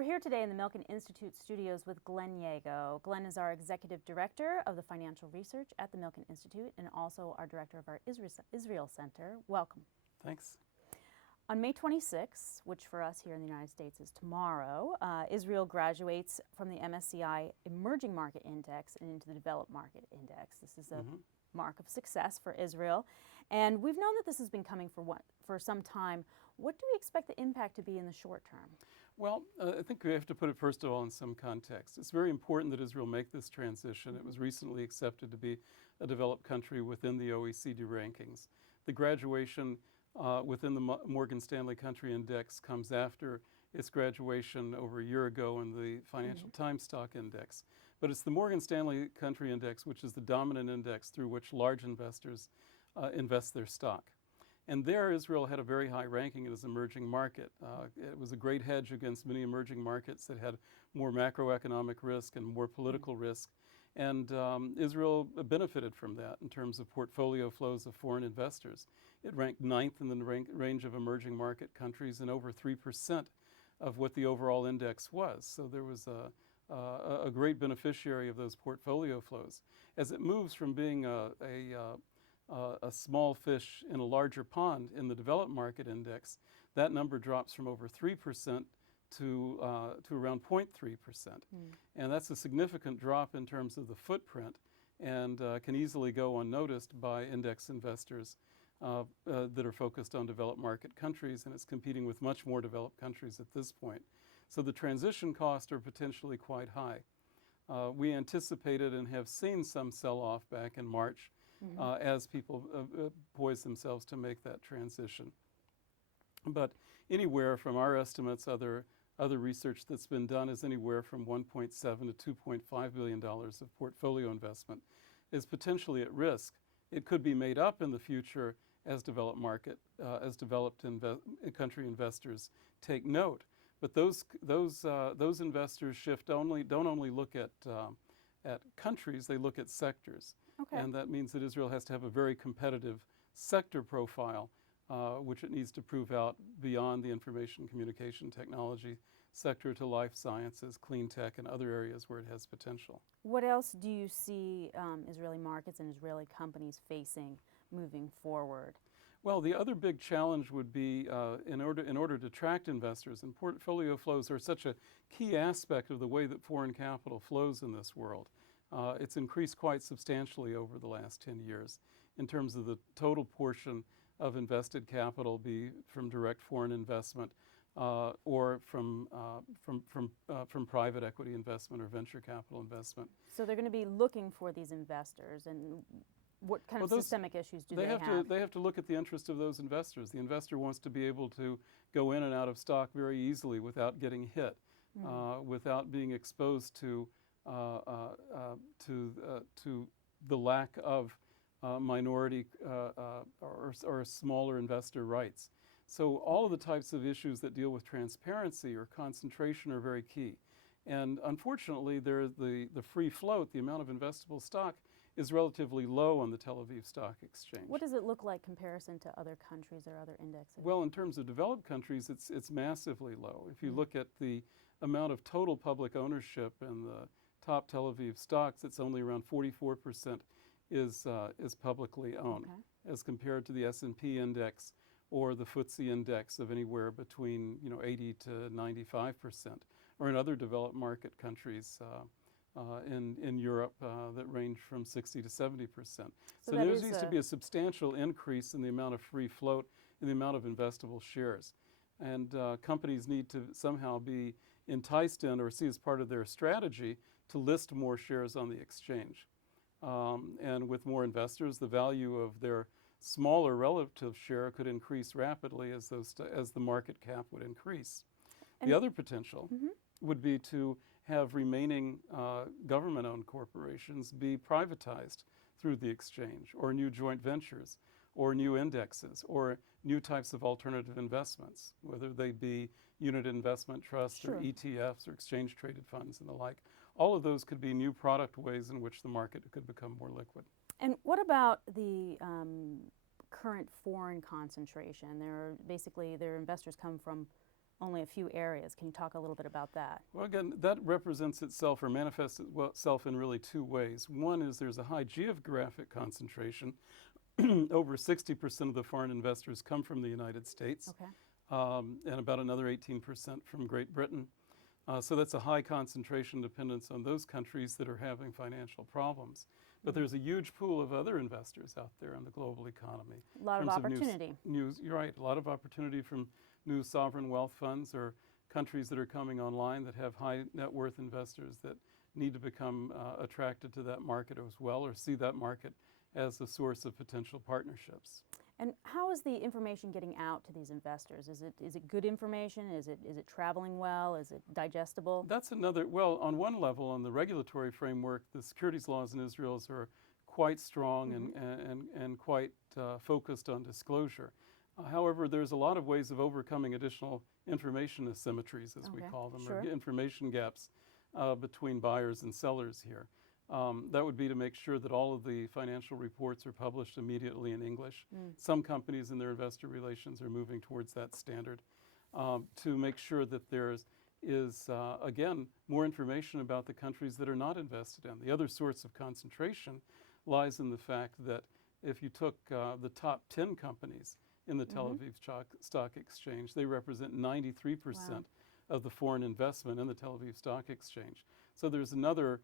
We're here today in the Milken Institute studios with Glenn Yago. Glenn is our Executive Director of the Financial Research at the Milken Institute and also our Director of our Israel Center. Welcome. Thanks. On May 26, which for us here in the United States is tomorrow, Israel graduates from the MSCI Emerging Market Index and into the Developed Market Index. This is a mark of success for Israel. And we've known that this has been coming for some time. What do we expect the impact to be in the short term? Well, I think we have to put it first of all in some context. It's very important that Israel make this transition. It was recently accepted to be a developed country within the OECD rankings. The graduation within the Morgan Stanley Country Index comes after its graduation over a year ago in the Financial Times Stock Index. But it's the Morgan Stanley Country Index which is the dominant index through which large investors invest their stock. And there Israel had a very high ranking as an emerging market. It was a great hedge against many emerging markets that had more macroeconomic risk and more political risk. And Israel benefited from that in terms of portfolio flows of foreign investors. It ranked 9th in the range of emerging market countries and over 3% of what the overall index was. So there was a great beneficiary of those portfolio flows. As it moves from being a small fish in a larger pond in the developed market index, that number drops from over 3% to around 0.3%. And that's a significant drop in terms of the footprint and can easily go unnoticed by index investors that are focused on developed market countries, and it's competing with much more developed countries at this point. So the transition costs are potentially quite high. We anticipated and have seen some sell-off back in March as people poise themselves to make that transition. But anywhere from our estimates, other research that's been done is anywhere from $1.7 to $2.5 billion of portfolio investment is potentially at risk. It could be made up in the future as developed country investors take note. But those investors don't only look at countries, they look at sectors. Okay. And that means that Israel has to have a very competitive sector profile, which it needs to prove out beyond the information communication technology sector to life sciences, clean tech, and other areas where it has potential. What else do you see Israeli markets and Israeli companies facing moving forward? Well, the other big challenge would be in order to attract investors, and portfolio flows are such a key aspect of the way that foreign capital flows in this world. It's increased quite substantially over the last 10 years in terms of the total portion of invested capital be from direct foreign investment or from private equity investment or venture capital investment. So they're going to be looking for these investors, and what kind of systemic issues do they have? They have to look at the interest of those investors. The investor wants to be able to go in and out of stock very easily without getting hit, without being exposed to the lack of minority or smaller investor rights. So all of the types of issues that deal with transparency or concentration are very key. And unfortunately, the free float, the amount of investable stock, is relatively low on the Tel Aviv Stock Exchange. What does it look like comparison to other countries or other indexes? Well, in terms of developed countries, it's massively low. If you look at the amount of total public ownership in the top Tel Aviv stocks, it's only around 44% is publicly owned, as compared to the S&P index or the FTSE index of anywhere between 80 to 95%, or in other developed market countries in Europe that range from 60 to 70%. So there needs to be a substantial increase in the amount of free float and the amount of investable shares. And companies need to somehow be enticed in or see as part of their strategy to list more shares on the exchange. And with more investors, the value of their smaller relative share could increase rapidly as the market cap would increase. And the other potential would be to have remaining government-owned corporations be privatized through the exchange, or new joint ventures, or new indexes, or new types of alternative investments, whether they be unit investment trusts or ETFs or exchange-traded funds and the like. All of those could be new product ways in which the market could become more liquid. And what about the current foreign concentration? Their investors come from only a few areas. Can you talk a little bit about that? Well, again, that represents itself or manifests itself in really two ways. One is there's a high geographic concentration. Over 60% of the foreign investors come from the United States, Okay. and about another 18% from Great Britain. So that's a high concentration dependence on those countries that are having financial problems. But there's a huge pool of other investors out there in the global economy. A lot of In terms opportunity. You're right, a lot of opportunity from new sovereign wealth funds or countries that are coming online that have high net worth investors that need to become attracted to that market as well, or see that market as a source of potential partnerships. And how is the information getting out to these investors? Is it good information? Is it traveling well? Is it digestible? That's another, well, on one level, on the regulatory framework, the securities laws in Israel are quite strong and quite focused on disclosure. However, there's a lot of ways of overcoming additional information asymmetries, as we call them, sure. or information gaps between buyers and sellers here. That would be to make sure that all of the financial reports are published immediately in English. Some companies in their investor relations are moving towards that standard. To make sure that there is, again, more information about the countries that are not invested in. The other source of concentration lies in the fact that if you took the top 10 companies in the Tel Aviv Stock Exchange, they represent 93% of the foreign investment in the Tel Aviv Stock Exchange. So there's another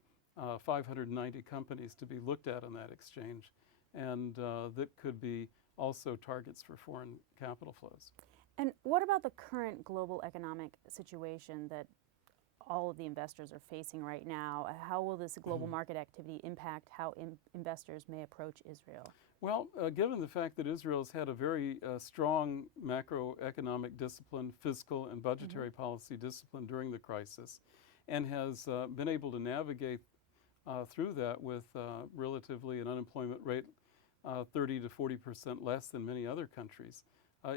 590 companies to be looked at on that exchange, and that could be also targets for foreign capital flows. And what about the current global economic situation that all of the investors are facing right now? How will this global market activity impact how investors may approach Israel? Well, given the fact that Israel has had a very strong macroeconomic discipline, fiscal and budgetary policy discipline during the crisis, and has been able to navigate through that with relatively an unemployment rate 30 to 40% less than many other countries.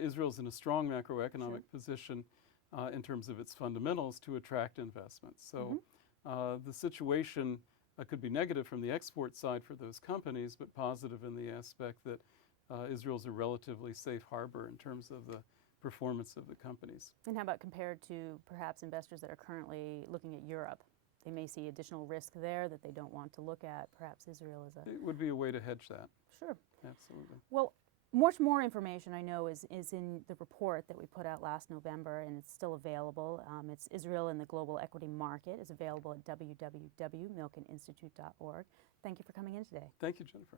Israel's in a strong macroeconomic position in terms of its fundamentals to attract investments. So the situation could be negative from the export side for those companies, but positive in the aspect that Israel's a relatively safe harbor in terms of the performance of the companies. And how about compared to perhaps investors that are currently looking at Europe? They may see additional risk there that they don't want to look at. Perhaps Israel is a... It would be a way to hedge that. Sure. Absolutely. Well, much more information I know is in the report that we put out last November, and it's still available. It's Israel and the Global Equity Market. It's available at www.milkeninstitute.org. Thank you for coming in today. Thank you, Jennifer.